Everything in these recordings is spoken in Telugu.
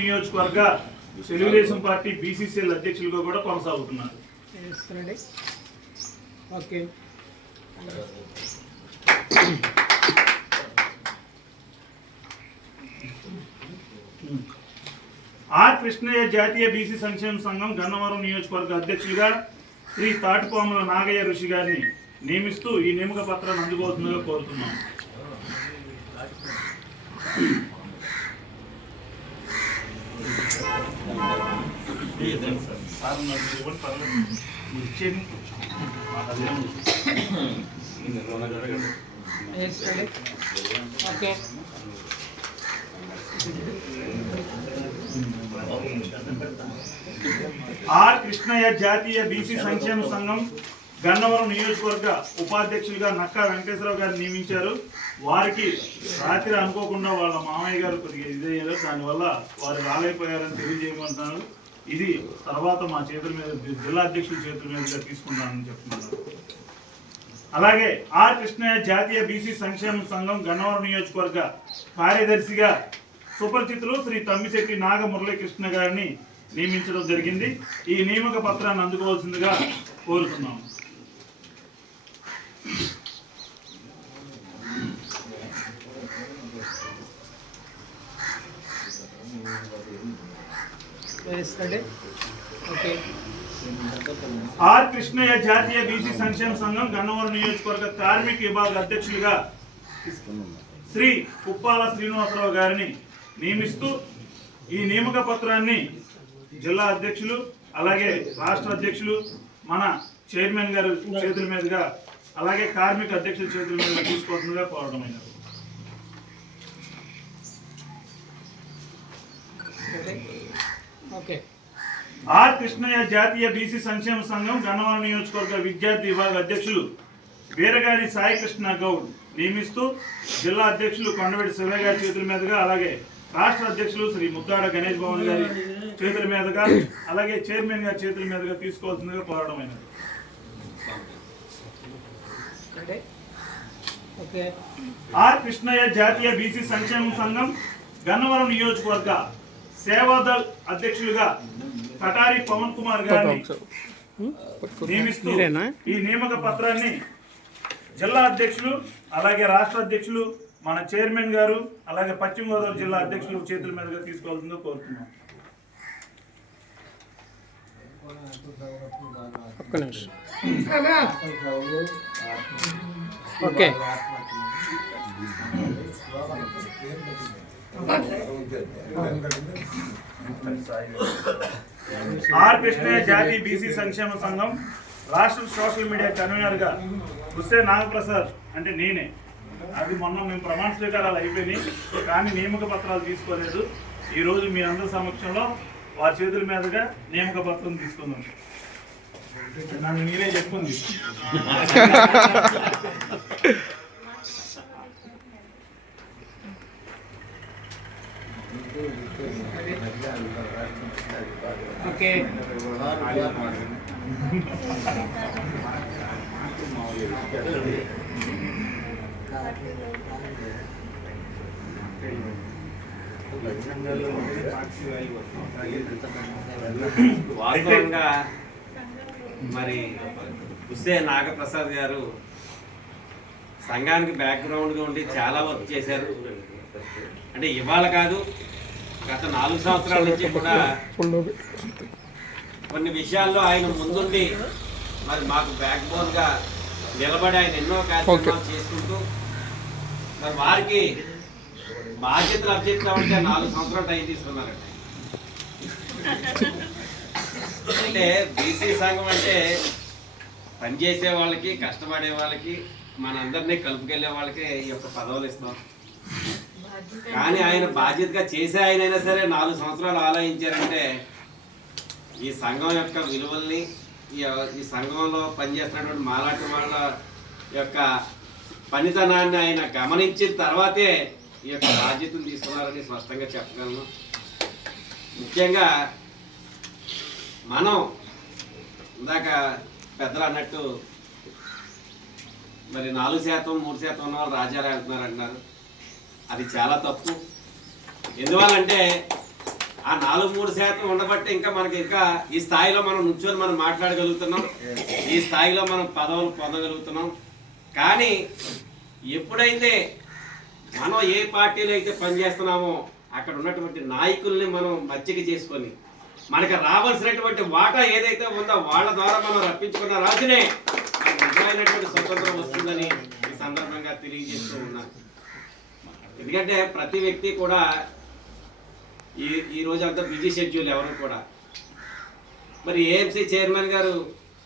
నియోజకవర్గ తెలుగుదేశం పార్టీ బీసీసీఎల్ అధ్యక్షులుగా కూడా కొనసాగుతున్నారు. ఆర్ కృష్ణయ్య జాతీయ బీసీ సంక్షేమ సంఘం గన్నవరం నియోజకవర్గ అధ్యక్షులుగా శ్రీ తాటిపాముల నాగయ్య ఋషి గారిని నియమిస్తూ ఈ నియామక పత్రాన్ని అందుకోవాల్సిందిగా కోరుతున్నాం. ఆర్ కృష్ణయ్య జాతీయ బీసీ సంక్షేమ సంఘం గన్నవరం నియోజకవర్గ ఉపాధ్యక్షులుగా నక్కా వెంకటేశ్వరరావు గారిని నియమించారు. వారికి రాత్రి అనుకోకుండా వాళ్ళ మామయ్య గారు కొద్దిగా ఇదయ్యారు, దానివల్ల వారు రాలేకపోయారని తెలియజేయమంటున్నారు. ఇది తర్వాత మా చేతుల మీద జిల్లా అధ్యక్షుల చేతుల మీదుగా తీసుకుంటానని చెప్తున్నారు. అలాగే ఆర్ కృష్ణయ్య జాతీయ బీసీ సంక్షేమ సంఘం గన్నవరం నియోజకవర్గ కార్యదర్శిగా సుపరిచితులు శ్రీ తమ్మిశెట్టి నాగ మురళీకృష్ణ గారిని నియమించడం జరిగింది. ఈ నియామక పత్రాన్ని అందుకోవాల్సిందిగా కోరుతున్నాము. ఆర్ కృష్ణయ్య జాతీయ బీసీ సంక్షేమ సంఘం గన్నవరం నియోజకవర్గ కార్మిక విభాగ అధ్యక్షులుగా శ్రీ కుప్పాల శ్రీనివాసరావు గారిని నియమిస్తూ ఈ నియామక పత్రాన్ని జిల్లా అధ్యక్షులు అలాగే రాష్ట్ర అధ్యక్షులు మన చైర్మన్ గారు చేతుల మీదుగా అలాగే కార్మిక అధ్యక్షుల చేతుల మీదుగా తీసుకోవాల్సిందిగా కోరడమైనది. ఆర్ కృష్ణయ్య జాతీయ బీసీ సంక్షేమ సంఘం గన్నవరం నియోజకవర్గ విద్యార్థి విభాగ అధ్యక్షులు వీరగాని సాయికృష్ణ గౌడ్ నియమిస్తూ జిల్లా అధ్యక్షులు కొండవెడి శివయ్య గారి చేతుల మీదుగా అలాగే రాష్ట్ర అధ్యక్షులు శ్రీ ముద్దాడ గణేష్ భవన్ గారి చేతుల మీదుగా అలాగే చైర్మన్ గారి చేతుల మీదుగా తీసుకోవాల్సిందిగా కోరడమైనది. ఆర్ కృష్ణయ్య జాతీయ బీసీ సంక్షేమ సంఘం గన్నవరం నియోజకవర్గ సేవాదల్ అధ్యక్షులుగా కటారి పవన్ కుమార్ గారిని నియమిస్తూ ఈ నియామక పత్రాన్ని జిల్లా అధ్యక్షులు అలాగే రాష్ట్ర అధ్యక్షులు మన చైర్మన్ గారు అలాగే పశ్చిమ గోదావరి జిల్లా అధ్యక్షులు చేతుల మీదుగా తీసుకోవాల్సిందో కోరుతున్నాం. ఓకే ఆర్ కృష్ణయ్య జాతీయ బీసీ సంక్షేమ సంఘం రాష్ట్ర సోషల్ మీడియా కన్వీనర్గా హుస్సేన్ నాగప్రసాద్ అంటే నేనే. అది మొన్న మేము ప్రమాణ స్వీకారాలు అయిపోయినాయి, కానీ నియామక పత్రాలు తీసుకోలేదు. ఈరోజు మీ అందరి సమక్షంలో వారి చేతుల మీదుగా నియామక పత్రం తీసుకుందాం. నన్ను నేనే చెప్పుకుంది. ఓకే వాస్తవంగా మరి హుస్సేన్ నాగప్రసాద్ గారు సంఘానికి బ్యాక్గ్రౌండ్గా ఉండి చాలా వర్క్ చేశారు. అంటే ఇవాళ కాదు, గత 4 సంవత్సరాల నుంచి కూడా కొన్ని విషయాల్లో ఆయన ముందుండి మరి మాకు బ్యాక్ బోన్గా నిలబడి ఆయన ఎన్నో కార్యక్రమాలు చేసుకుంటూ మరి వారికి బాధ్యతలు అప్పచెప్తామంటే 4 సంవత్సరాలు టైం తీసుకున్నారంట. అంటే బీసీ సంఘం అంటే పనిచేసే వాళ్ళకి కష్టపడే వాళ్ళకి మనందరినీ కలుపుకెళ్ళే వాళ్ళకి ఈ యొక్క పదవులు ఇస్తాం. కానీ ఆయన బాధ్యతగా చేసే ఆయనైనా సరే 4 సంవత్సరాలు ఆలోచించారంటే ఈ సంఘం యొక్క విలువల్ని ఈ సంఘంలో పనిచేస్తున్నటువంటి మాలాంటి వాళ్ళ యొక్క పనితనాన్ని ఆయన గమనించిన తర్వాతే ఈ యొక్క బాధ్యతలు తీసుకున్నారని స్పష్టంగా చెప్పగలను. ముఖ్యంగా మనం ఇందాక పెద్దలు అన్నట్టు మరి 4% 3% ఉన్న వాళ్ళు రాజ్యాలు వెళ్తున్నారు అంటున్నారు. అది చాలా తప్పు. ఎందువల్లంటే ఆ 4-3% ఉండబట్టి ఇంకా మనకి ఇంకా ఈ స్థాయిలో మనం నుంచొని మనం మాట్లాడగలుగుతున్నాం, ఈ స్థాయిలో మనం పదవులు పొందగలుగుతున్నాం. కానీ ఎప్పుడైతే మనం ఏ పార్టీలో అయితే పనిచేస్తున్నామో అక్కడ ఉన్నటువంటి నాయకుల్ని మనం మచ్చిక చేసుకొని మనకి రావాల్సినటువంటి వాటా ఏదైతే ఉందో వాళ్ళ ద్వారా మనం రప్పించుకున్న రాజునే మనకు నిజమైనటువంటి స్వతంత్రం వస్తుందని ఈ సందర్భంగా తెలియజేస్తూ ఉన్నాను. ఎందుకంటే ప్రతి వ్యక్తి కూడా ఈ రోజు అంతా బిజీ షెడ్యూల్ ఎవరు కూడా. మరి ఏఎంసీ చైర్మన్ గారు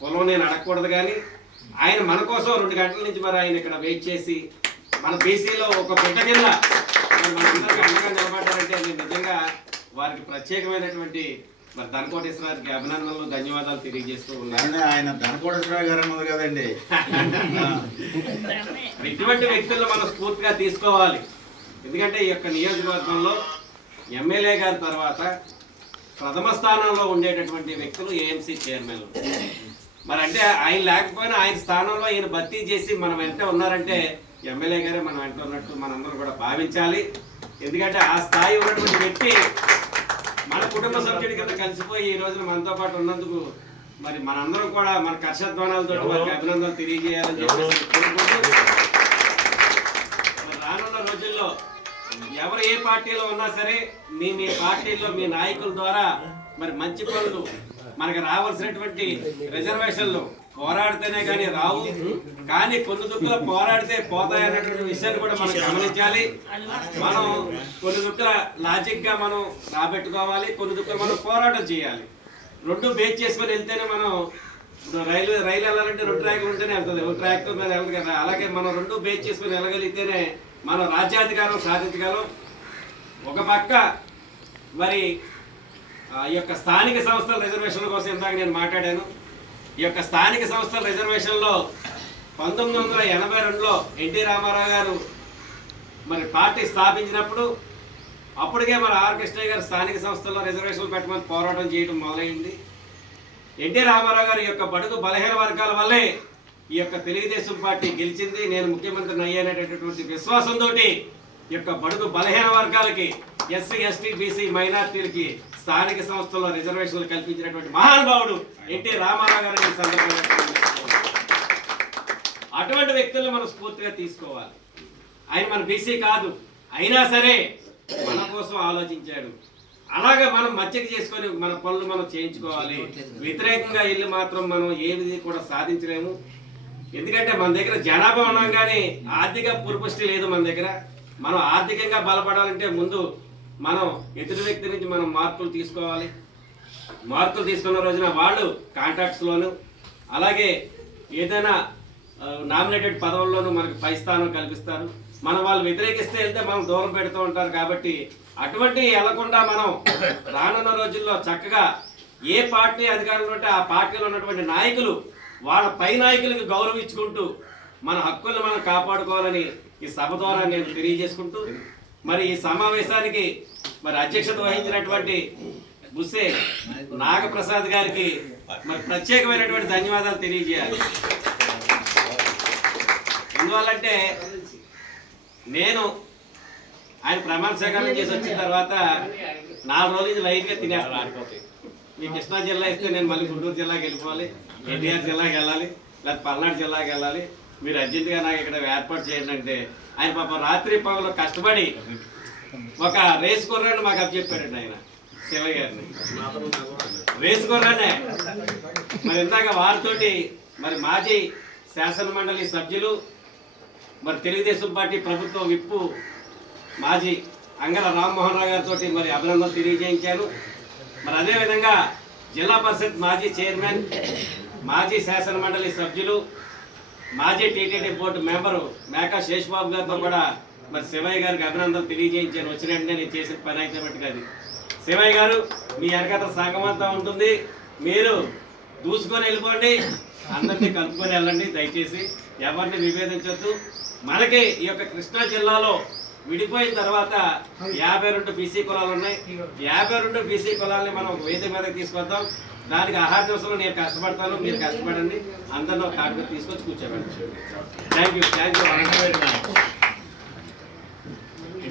కులం నేను అడగకూడదు, కానీ ఆయన మన కోసం 2 గంటల నుంచి మరి ఆయన ఇక్కడ వెయిట్ చేసి మన బీసీలో ఒక బిడ్డ కింద మనందరికీ అండగా నిలబడ్డారంటే నేను నిజంగా వారికి ప్రత్యేకమైనటువంటి మరి ధనకోటేశ్వరానికి అభినందనలు, ధన్యవాదాలు తెలియజేస్తూ ఉన్నాను. ఆయన ధనకోటేశ్వర గారు అన్నది కదండి. ఇటువంటి వ్యక్తులను మనం స్ఫూర్తిగా తీసుకోవాలి. ఎందుకంటే ఈ యొక్క నియోజకవర్గంలో ఎమ్మెల్యే గారి తర్వాత ప్రథమ స్థానంలో ఉండేటటువంటి వ్యక్తులు ఏఎంసీ చైర్మన్లు. మరి అంటే ఆయన లేకపోయినా ఆయన స్థానంలో ఈయన భర్తీ చేసి మనం వెంట ఉన్నారంటే ఎమ్మెల్యే గారే మనం వెంట ఉన్నట్టు మనందరం కూడా భావించాలి. ఎందుకంటే ఆ స్థాయి ఉన్నటువంటి వ్యక్తి మన కుటుంబ సభ్యుడి కింద కలిసిపోయి ఈ రోజున మనతో పాటు ఉన్నందుకు మరి మనందరం కూడా మన కర్షధ్వానాలతో వారికి అభినందనలు తెలియజేయాలని చెప్పేసి కోరుకుంటూ, రానున్న రోజుల్లో ఎవరు ఏ పార్టీలో ఉన్నా సరే మీ పార్టీలో మీ నాయకుల ద్వారా మరి మంచి పనులు మనకు రావాల్సినటువంటి రిజర్వేషన్లు పోరాడితేనే కానీ రావు, కానీ కొన్ని దుక్కులు పోరాడితే పోతాయనేటువంటి విషయాన్ని కూడా మనం గమనించాలి. మనం కొన్ని దుక్కుల లాజిక్ గా మనం రాబెట్టుకోవాలి, కొన్ని దుక్కులు మనం పోరాటం చేయాలి. 2 బేస్ చేసుకొని వెళ్తేనే మనం రైలు వెళ్ళాలంటే 2 ట్రాక్లు ఉంటేనే వెళ్తుంది, 1 ట్రాక్ మీద వెళ్ళదు కదా. అలాగే మనం 2 బేస్ చేసుకొని వెళ్ళగలిగితేనే మనం రాజ్యాధికారం సాధించగలం. ఒక పక్క మరి ఈ యొక్క స్థానిక సంస్థల రిజర్వేషన్ల కోసం ఇందాక నేను మాట్లాడాను. ఈ యొక్క స్థానిక సంస్థల రిజర్వేషన్లో 1982లో ఎన్టీ రామారావు గారు మరి పార్టీ స్థాపించినప్పుడు అప్పటికే మరి ఆర్ కృష్ణయ్య గారు స్థానిక సంస్థల్లో రిజర్వేషన్లు పెట్టమని పోరాటం చేయడం మొదలైంది. ఎన్టీ రామారావు గారి యొక్క బడుగు బలహీన వర్గాల వల్లే ఈ యొక్క తెలుగుదేశం పార్టీ గెలిచింది. నేను ముఖ్యమంత్రిని అయ్యానటువంటి విశ్వాసంతో ఈ యొక్క బడుగు బలహీన వర్గాలకి, ఎస్సీ ఎస్టీ బీసీ మైనార్టీలకి స్థానిక సంస్థల్లో రిజర్వేషన్లు కల్పించినటువంటి మహానుభావుడు ఎన్టీ రామారావు గారు. అటువంటి వ్యక్తులను మనం స్ఫూర్తిగా తీసుకోవాలి. ఆయన మన బీసీ కాదు, అయినా సరే మన కోసం ఆలోచించాడు. అలాగే మనం మచ్చిక చేసుకొని మన పనులు మనం చేయించుకోవాలి. వ్యతిరేకంగా వెళ్ళి మాత్రం మనం ఏది కూడా సాధించలేము. ఎందుకంటే మన దగ్గర జనాభా ఉన్నాం కానీ ఆర్థిక పురుపుష్టి లేదు మన దగ్గర. మనం ఆర్థికంగా బలపడాలంటే ముందు మనం ఎదుటి వ్యక్తి నుంచి మనం మార్పులు తీసుకోవాలి. మార్పులు తీసుకున్న రోజున వాళ్ళు కాంట్రాక్ట్స్లోను అలాగే ఏదైనా నామినేటెడ్ పదవుల్లోనూ మనకి పై స్థానం కల్పిస్తారు. మనం వాళ్ళు వ్యతిరేకిస్తే వెళ్తే మనం దూరం పెడుతూ ఉంటారు. కాబట్టి అటువంటి వెళ్లకుండా మనం రానున్న రోజుల్లో చక్కగా ఏ పార్టీ అధికారంలో ఉంటే ఆ పార్టీలో ఉన్నటువంటి నాయకులు వాళ్ళ పై నాయకులకు గౌరవించుకుంటూ మన హక్కులను మనం కాపాడుకోవాలని ఈ సభ ద్వారా నేను తెలియజేసుకుంటూ, మరి ఈ సమావేశానికి మరి అధ్యక్షత వహించినటువంటి బుస్సే నాగప్రసాద్ గారికి మరి ప్రత్యేకమైనటువంటి ధన్యవాదాలు తెలియజేయాలి. ఎందువల్లంటే నేను ఆయన ప్రమాణ స్వీకారం చేసి వచ్చిన తర్వాత 4 రోజుల నుంచి లైట్గా తినేస్తాను. మీ కృష్ణా జిల్లా ఇస్తే నేను మళ్ళీ గుంటూరు జిల్లాకి వెళ్ళిపోవాలి, ఎన్టీఆర్ జిల్లాకి వెళ్ళాలి, లేకపోతే పల్నాడు జిల్లాకి వెళ్ళాలి. మీరు అర్జెంటుగా నాకు ఇక్కడ ఏర్పాటు చేయండి అంటే ఆయన పాప రాత్రి పగలు కష్టపడి ఒక రేస్ కుర్రాన్ని మాకు అప్పచెప్పారండి ఆయన శివయ్య గారిని. రేస్ కుర్రానే మరి ఇందాక వారితోటి మరి మాజీ శాసన మండలి సభ్యులు మరి తెలుగుదేశం పార్టీ ప్రభుత్వ విప్పు మాజీ అంగల రామ్మోహన్ రావు గారితో మరి అభినందనలు తెలియజేయించాను. మరి అదేవిధంగా జిల్లా పరిషత్ మాజీ చైర్మన్, మాజీ శాసన మండలి సభ్యులు, మాజీ TTD board member Meka Sesha Babu గారితో కూడా మరి శివయ్య గారికి అభినందనలు తెలియజేయించాను. వచ్చిన వెంటనే నేను చేసిన పని అయితే బట్టి కాదు. శివయ్య గారు మీ వెనకాల సంఘం అంతా ఉంటుంది, మీరు దూసుకొని వెళ్ళిపోండి, అందరినీ కలుపుకొని వెళ్ళండి. దయచేసి ఎవరిని విభేదించొద్దు. మనకి ఈ యొక్క కృష్ణా జిల్లాలో విడిపోయిన తర్వాత 52 బీసీ కులాలు ఉన్నాయి. 52 బీసీ కులాలని మనం వేదిక మీదకి తీసుకొద్దాం. దానికి ఆహార దివసంలో నేను కష్టపడతాను, మీరు కష్టపడండి. అందరినీ ఒక కార్డు తీసుకొచ్చి కూర్చోబెట్టండి. Thank you.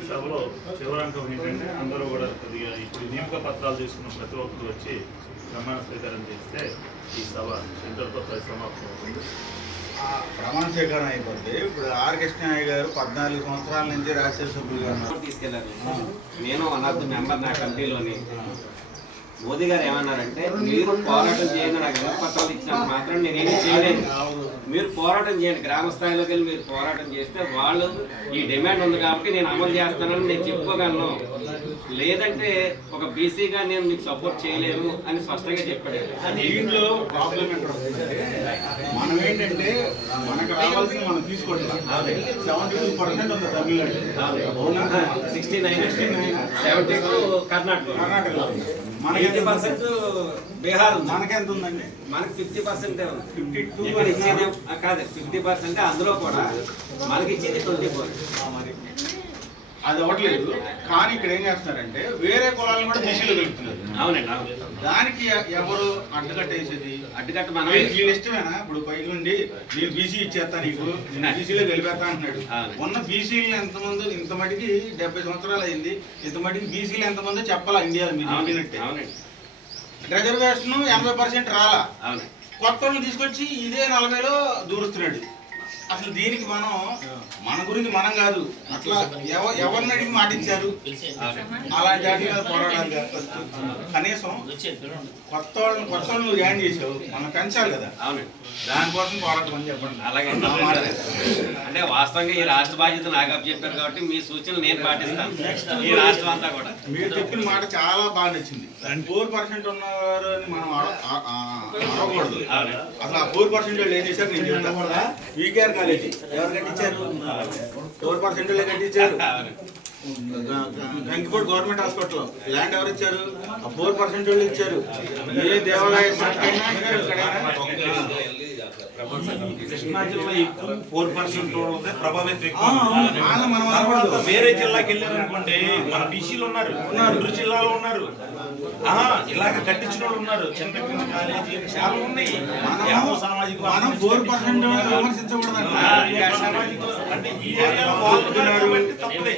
సభలో చివరంకం ఏంటంటే అందరూ కూడా కొద్దిగా ఇప్పుడు నియామక పత్రాలు తీసుకున్న ప్రతి ఒక్కరు వచ్చి ప్రమాణ స్వీకారం చేస్తే ఈ సభ ఇంతటితో పరిసమాప్తం అవుతుంది. ప్రమాణ స్వీకారం అయిపోతే ఇప్పుడు ఆర్ కృష్ణయ్య గారు 14 సంవత్సరాల నుంచి రాజ్యసభ సభ్యులుగా ఉన్నారు. తీసుకెళ్లారు. నేను వన్ ఆఫ్ ది మెంబర్ నా కమిటీలోని. మోదీ గారు ఏమన్నారంటే, మీరు పోరాటం చేయండి, నాకు వినతి పత్రాలు ఇచ్చినంత మాత్రం నేనేమి చేయలేను, మీరు పోరాటం చేయండి, గ్రామ స్థాయిలోకి వెళ్ళి మీరు పోరాటం చేస్తే వాళ్ళు ఈ డిమాండ్ ఉంది కాబట్టి నేను అమలు చేస్తానని నేను చెప్పుకోగలను, లేదంటే ఒక బీసీగా నేను మీకు సపోర్ట్ చేయలేను అని స్పష్టంగా చెప్పాడు. దీంట్లో ప్రాబ్లం ఎక్కడ వస్తుందంటే, మనం ఏంటంటే మనకు రావాల్సింది మనం తీసుకోవట్లేదు. 72% ఉంది తమిళనాడు, 69, 72 కర్ణాటక, మనకి 80% బీహార్ ఉంది. మనకెంత ఉందండి? మనకి 50% ఉంది. 52 ఇక్కడ ఇచ్చేది కాదు 50%, అందులో కూడా మనకి ఇచ్చేది 24. మరి అది అవ్వట్లేదు. కానీ ఇక్కడ ఏం చేస్తున్నారంటే వేరే కులాలను కూడా బీసీలో కలుపుతున్నారు. అవునండి, అవును. దానికి ఎవరు అడ్డుకట్టేసేది? అడ్డుకట్ట మనం వీళ్ళు ఇష్టమేనా? ఇప్పుడు పైకి నుండి నేను బీసీ ఇచ్చేస్తా, నీకు నేను బీసీలో గెలిపేస్తా అంటున్నాడు. ఉన్న బీసీలు ఎంతమంది, ఇంత మటుకి 70 సంవత్సరాలు అయింది, ఇంత మటుకి బీసీలు ఎంతమందో చెప్పాలా ఇండియాలో? మీరు చెప్పినట్టే రిజర్వేషన్ 80% రాలా, కొత్త వాళ్ళని తీసుకొచ్చి ఇదే 40లో దూరుస్తున్నాడు. అసలు దీనికి మనం మన గురించి మనం కాదు, అట్లా ఎవరిని అడిగి మాటించారు? అలాంటి వాటి మీద పోరాడాలి కదా. కనీసం కొత్త వాళ్ళని నువ్వు జాయిన్ చేసావు, మనం పెంచాలి కదా, దానికోసం పోరాటం అని చెప్పండి. అలాగే అంటే వాస్తవంగా ఈ రాష్ట్ర బాధ్యత నాకు అప్పచెప్పారు కాబట్టి మీ సూచనలు నేను పాటిస్తాను. ఈ రాష్ట్రం అంతా కూడా మీరు చెప్పిన మాట చాలా బాగా నచ్చింది. 4% ఉన్నారు అని మనం అడగకూడదు. అసలు ఆ 4% వాళ్ళు ఏం చేశారు నేను చెప్తా. వీకేఆర్ కాలేజీ ఎవరు కట్టించారు? 4% కట్టించారు. గంకిపూడి గవర్నమెంట్ హాస్పిటల్ ల్యాండ్ ఎవరు ఇచ్చారు? 4% వాళ్ళు ఇచ్చారు. ఏ దేవాలయ కృష్ణా జిల్లా ఎక్కువ 4% ప్రభావితం ఎక్కువ. మనం వేరే జిల్లాకి వెళ్ళారనుకోండి, మన బీసీలు ఉన్నారు, గుంటూరు జిల్లాలో ఉన్నారు, ఇలాగ కట్టించిన వాళ్ళు ఉన్నారు, చింతకింద కాలేజీ చాలా ఉన్నాయి. సామాజిక మనం 4% విమర్శించకూడదు. సామాజిక అంటే ఈ ఏరియాలో వాళ్ళు తప్పలే.